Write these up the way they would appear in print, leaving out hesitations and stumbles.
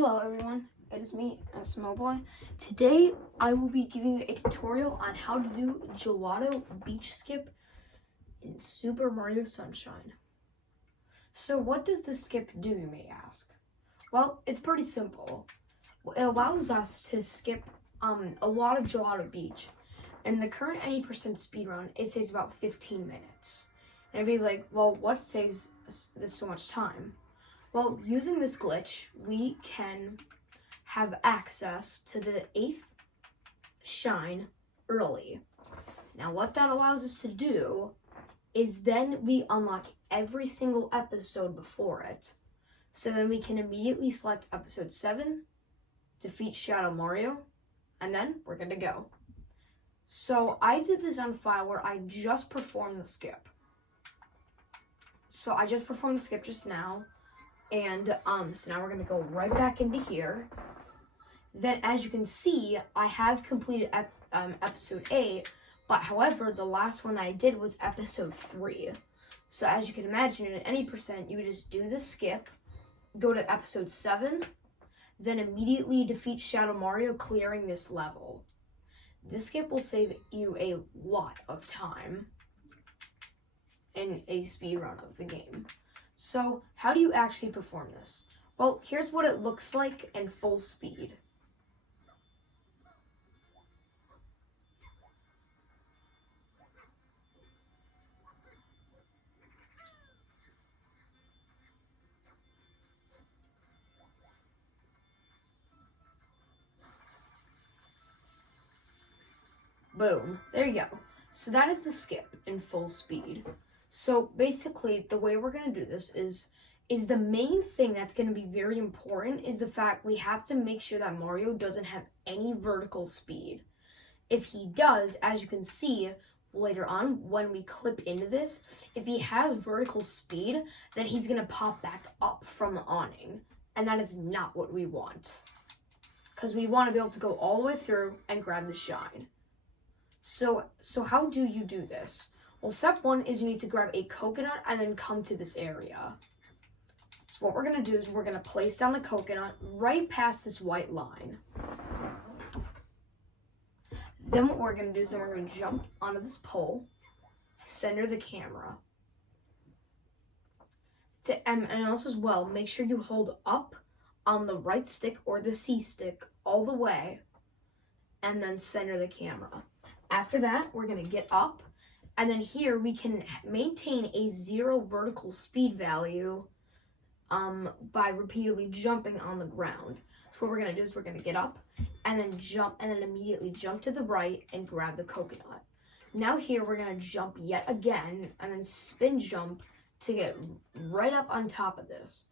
Hello everyone, it is me, Boy. Today I will be giving you a tutorial on how to do gelato beach skip in Super Mario Sunshine. So what does this skip do, you may ask? Well, it's pretty simple. It allows us to skip a lot of Gelato Beach. And the current 80% speedrun, it saves about 15 minutes. And I'd be like, well, what saves this so much time? Well, using this glitch, we can have access to the 8th shine early. Now, what that allows us to do is then we unlock every single episode before it. So then we can immediately select episode 7, defeat Shadow Mario, and then we're good to go. So I did this on file where I just performed the skip. So I just performed the skip just now. And so now we're going to go right back into here. Then as you can see, I have completed episode 8, but however, the last one I did was episode 3. So as you can imagine, at any percent, you would just do the skip, go to episode 7, then immediately defeat Shadow Mario, clearing this level. This skip will save you a lot of time in a speedrun of the game. So, how do you actually perform this? Well, here's what it looks like in full speed. Boom. There you go. So that is the skip in full speed. So basically, the way we're going to do this is the main thing that's going to be very important is the fact we have to make sure that Mario doesn't have any vertical speed. If he does, as you can see later on when we clip into this, if he has vertical speed, then he's going to pop back up from the awning. And that is not what we want. Because we want to be able to go all the way through and grab the shine. So how do you do this? Well, step 1 is you need to grab a coconut and then come to this area. So what we're going to do is we're going to place down the coconut right past this white line. Then what we're going to do is we're going to jump onto this pole, center the camera. And also as well, make sure you hold up on the right stick or the C stick all the way and then center the camera. After that, we're going to get up. And then here we can maintain a 0 vertical speed value by repeatedly jumping on the ground. So what we're going to do is we're going to get up and then jump and then immediately jump to the right and grab the coconut. Now here we're going to jump yet again and then spin jump to get right up on top of this.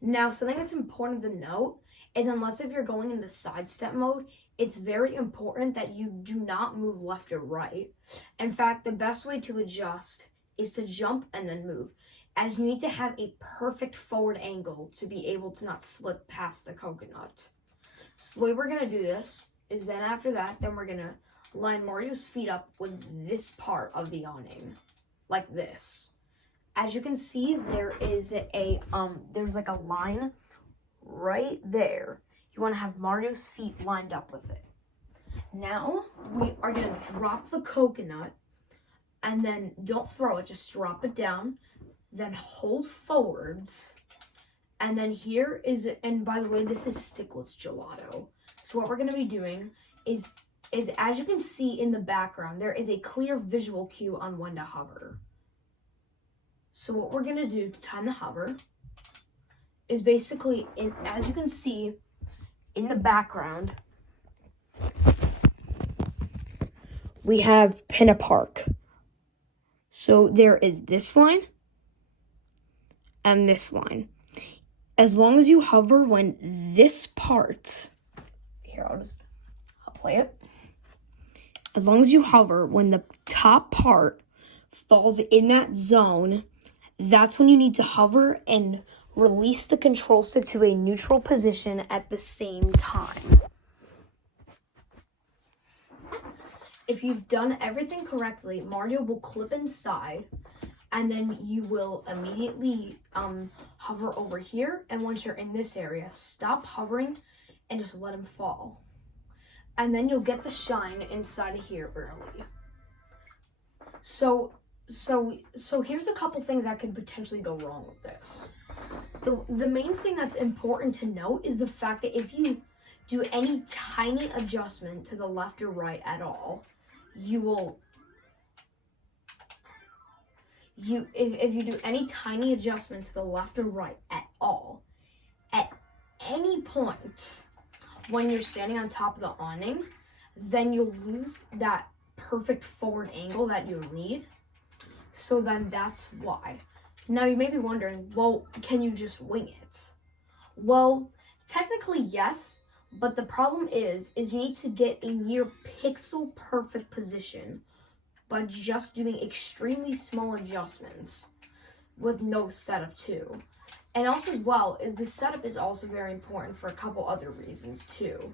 Now something that's important to note is unless if you're going in the sidestep mode, it's very important that you do not move left or right. In fact, the best way to adjust is to jump and then move, as you need to have a perfect forward angle to be able to not slip past the coconut. So the way we're going to do this is then after that, then we're going to line Mario's feet up with this part of the awning, like this. As you can see, there is there's like a line right there. You want to have Mario's feet lined up with it. Now, we are going to drop the coconut, and then don't throw it, just drop it down, then hold forwards, and then here is, and by the way, this is stickless gelato. So what we're going to be doing is as you can see in the background, there is a clear visual cue on when to hover. So what we're going to do to time the hover is basically, as you can see in the background, we have Pinna Park. So there is this line and this line. As long as you hover when this part, here I'll play it. As long as you hover when the top part falls in that zone, that's when you need to hover and release the control stick to a neutral position at the same time. If you've done everything correctly, Mario will clip inside, And then you will immediately hover over here, and once you're in this area, stop hovering and just let them fall. And then you'll get the shine inside of here early. So here's a couple things that could potentially go wrong with this. The main thing that's important to note is the fact that if you do any tiny adjustment to the left or right at all, if you do any tiny adjustment to the left or right at all, at any point when you're standing on top of the awning, then you'll lose that perfect forward angle that you need. So then that's why. Now you may be wondering, well, can you just wing it? Well, technically yes, but the problem is you need to get a near pixel perfect position by just doing extremely small adjustments with no setup too. And also as well is the setup is also very important for a couple other reasons too.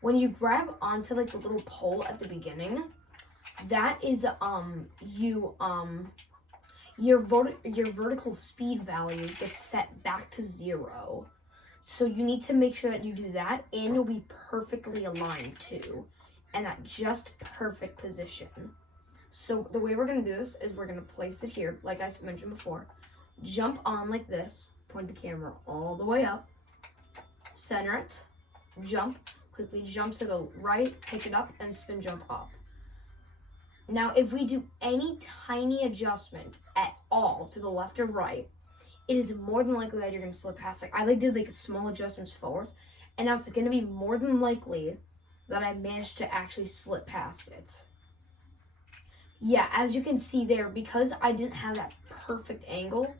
When you grab onto like the little pole at the beginning, that is your vertical speed value gets set back to 0. So you need to make sure that you do that, and you'll be perfectly aligned too, and at just perfect position. So the way we're gonna do this is we're gonna place it here, like I mentioned before. Jump on like this, point the camera all the way up, center it, jump, quickly jump to the right, pick it up, and spin jump up. Now, if we do any tiny adjustment at all to the left or right, it is more than likely that you're going to slip past. Like, I did like small adjustments forwards, and now it's going to be more than likely that I managed to actually slip past it. Yeah, as you can see there, because I didn't have that perfect angle,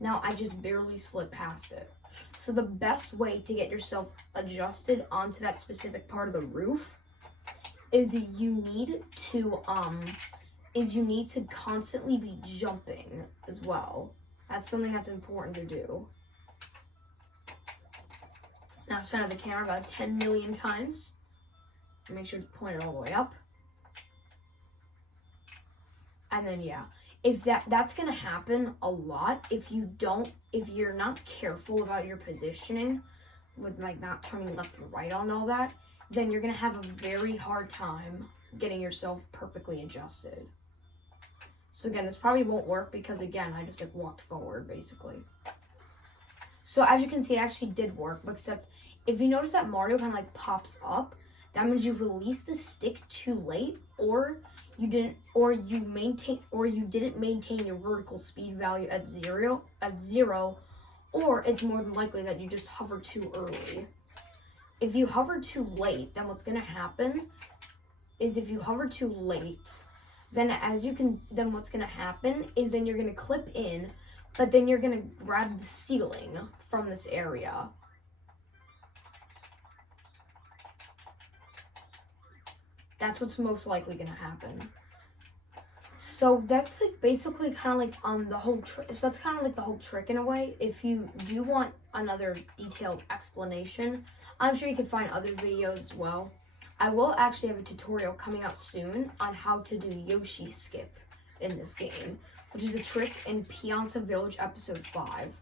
now I just barely slipped past it. So the best way to get yourself adjusted onto that specific part of the roof is you need to constantly be jumping as well. That's something that's important to do. Now center the camera about 10 million times. Make sure to point it all the way up. And then yeah, if that's gonna happen a lot if you're not careful about your positioning with like not turning left and right on all that, then you're gonna have a very hard time getting yourself perfectly adjusted. So again, this probably won't work because again, I just like walked forward basically. So as you can see, it actually did work, except if you notice that Mario kind of like pops up, that means you released the stick too late, or you didn't maintain your vertical speed value at zero, or it's more than likely that you just hovered too early. If you hover too late, then what's gonna happen is then what's gonna happen is then you're gonna clip in, but then you're gonna grab the ceiling from this area. That's what's most likely gonna happen. So that's like basically kind of like the whole trick. So that's kind of like the whole trick in a way. If you do want another detailed explanation, I'm sure you can find other videos as well. I will actually have a tutorial coming out soon on how to do Yoshi skip in this game, which is a trick in Pianta Village episode 5,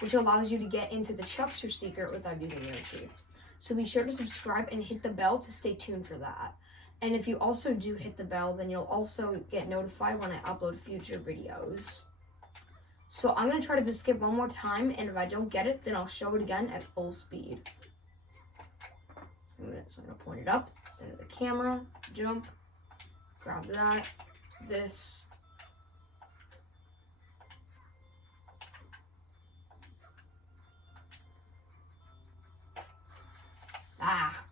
which allows you to get into the Chuckster secret without using Yoshi. So be sure to subscribe and hit the bell to stay tuned for that. And if you also do hit the bell, then you'll also get notified when I upload future videos. So I'm going to try to just skip one more time, and if I don't get it, then I'll show it again at full speed. So I'm going to point it up, center the camera, jump, grab that, this.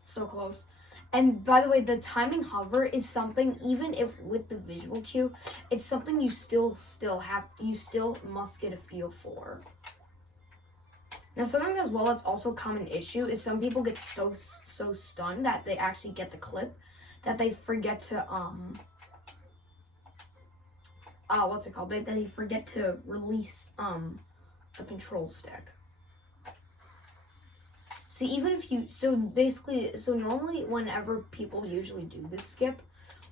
So close. And by the way, the timing hover is something, even if with the visual cue, it's something you still must get a feel for. Now, something as well that's also a common issue is some people get so stunned that they actually get the clip that they forget to they forget to release the control stick. So even if normally whenever people usually do this skip,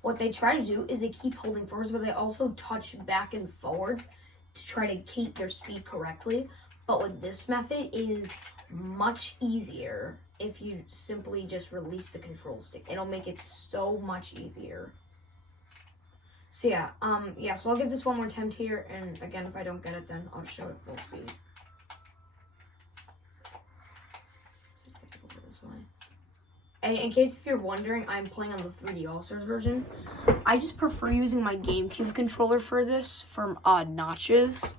what they try to do is they keep holding forwards, but they also touch back and forwards to try to keep their speed correctly. But with this method, it is much easier if you simply just release the control stick. It'll make it so much easier. So yeah, so I'll give this one more attempt here, and again, if I don't get it, then I'll show it full speed. Just take it over this way. And in case if you're wondering, I'm playing on the 3D All-Stars version. I just prefer using my GameCube controller for this from Notches,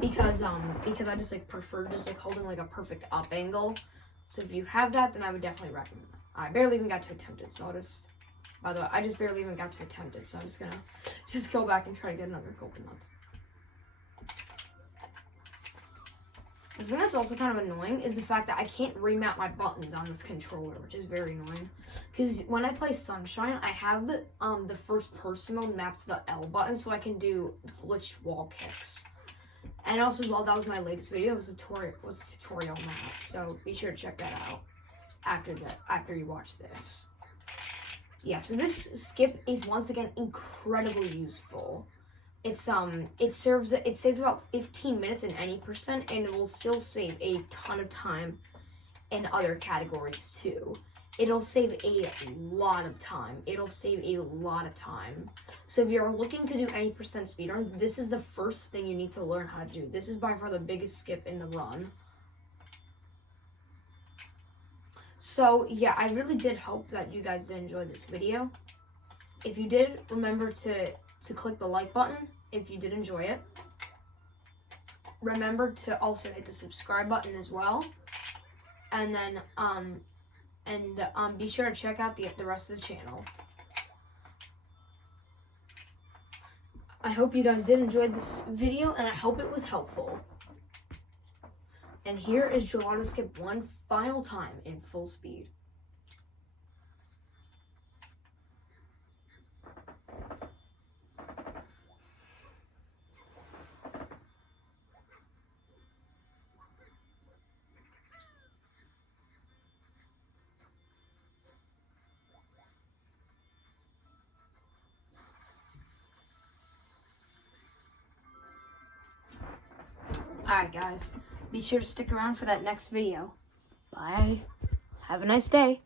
because I just like prefer just like holding like a perfect up angle. So if you have that, then I would definitely recommend that. I barely even got to attempt it, so I'll just. By the way, I just barely even got to attempt it, so I'm just gonna go back and try to get another coconut. The thing that's also kind of annoying is the fact that I can't remount my buttons on this controller, which is very annoying. Because when I play Sunshine, I have the first person mode mapped to the L button, so I can do glitched wall kicks. And also, as well, that was my latest video. It was a tutorial map, so be sure to check that out after you watch this. Yeah, so this skip is once again incredibly useful. It saves about 15 minutes in any percent, and it will still save a ton of time in other categories too. It'll save a lot of time. So if you're looking to do any percent speedruns, this is the first thing you need to learn how to do. This is by far the biggest skip in the run. So yeah, I really did hope that you guys did enjoy this video. If you did, remember to click the like button if you did enjoy it. Remember to also hit the subscribe button as well. And then be sure to check out the rest of the channel. I hope you guys did enjoy this video, and I hope it was helpful. And here is Gelato Skip one final time in full speed. Alright guys, be sure to stick around for that next video. Bye. Have a nice day.